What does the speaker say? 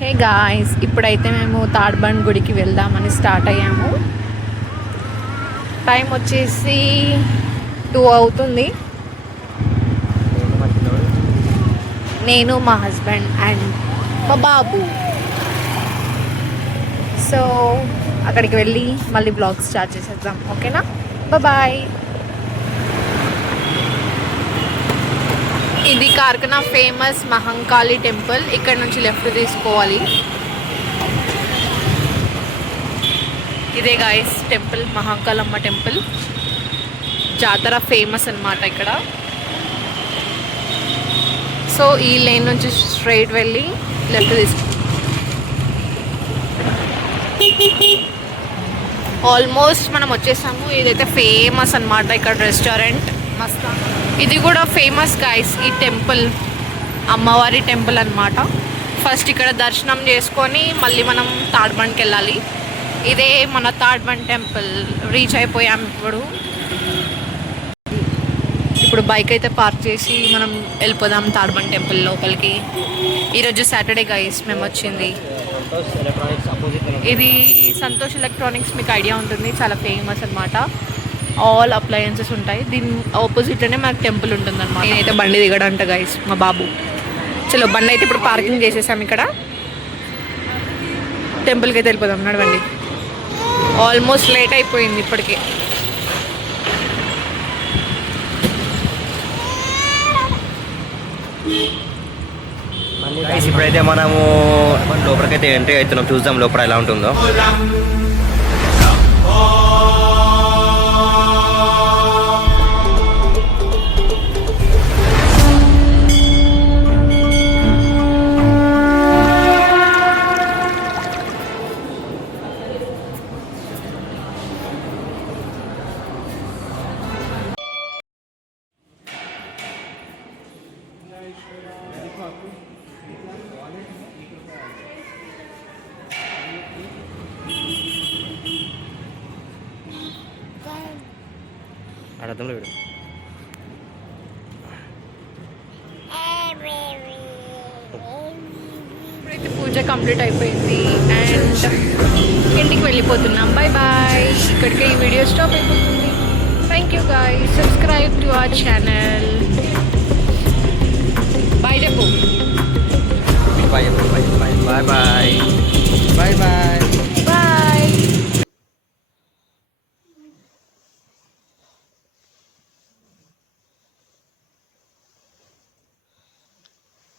Hey guys, ఇప్పుడైతే మేము తాడ్బండ్ గుడికి వెళ్దామని స్టార్ట్ అయ్యాము. టైం వచ్చేసి 2 అవుతుంది. నేను మా హస్బెండ్ అండ్ మా బాబు. సో అక్కడికి వెళ్ళి మళ్ళీ బ్లాగ్ స్టార్ట్ చేసేద్దాం. ఓకేనా, బాయ్. ఇది కార్కనా ఫేమస్ మహంకాళి టెంపుల్. ఇక్కడ నుంచి లెఫ్ట్ తీసుకోవాలి. ఇదే గాయస్ టెంపుల్, మహంకాళమ్మ టెంపుల్. జాతర ఫేమస్ అన్నమాట ఇక్కడ. సో ఈ లేన్ నుంచి స్ట్రైట్ వెళ్ళి లెఫ్ట్ తీసుకో. ఆల్మోస్ట్ మనం వచ్చేసాము. ఇదైతే ఫేమస్ అన్నమాట ఇక్కడ రెస్టారెంట్ మస్త్. ఇది కూడా ఫేమస్ గైస్, ఈ టెంపుల్ అమ్మవారి టెంపుల్ అన్నమాట. ఫస్ట్ ఇక్కడ దర్శనం చేసుకొని మళ్ళీ మనం తాడ్బండ్కి వెళ్ళాలి. ఇదే మన తాడ్బండ్ టెంపుల్. రీచ్ అయిపోయాం. ఇప్పుడు బైక్ అయితే పార్క్ చేసి మనం వెళ్ళిపోదాం తాడ్బండ్ టెంపుల్ లోపలికి. ఈరోజు సాటర్డే గైస్ మేము వచ్చింది. ఇది సంతోష్ ఎలక్ట్రానిక్స్, మీకు ఐడియా ఉంటుంది, చాలా ఫేమస్ అన్నమాట. ఆల్ అప్లయన్సెస్ ఉంటాయి. దీని ఆపోజిట్లోనే మనకు టెంపుల్ ఉంటుంది అనమాట. నేనైతే బండి దిగడంట గైస్ మా బాబు. చలో బండి అయితే ఇప్పుడు పార్కింగ్ చేసేసాం. ఇక్కడ టెంపుల్కి అయితే వెళ్ళిపోదాం. నడవండి. ఆల్మోస్ట్ లేట్ అయిపోయింది ఇప్పటికే. ఇప్పుడైతే మనము లోపలికైతే ఎంట్రీ అవుతున్నాం. చూద్దాం లోపల ఎలా ఉంటుందో. అర్థంలో వీడు ఇప్పుడైతే పూజ కంప్లీట్ అయిపోయింది అండ్ ఇంటికి వెళ్ళిపోతున్నాం. బాయ్. ఇక్కడికి ఈ వీడియో స్టాప్ అయిపోతుంది. Thank you guys. Subscribe to our channel. Bye చెప్పు.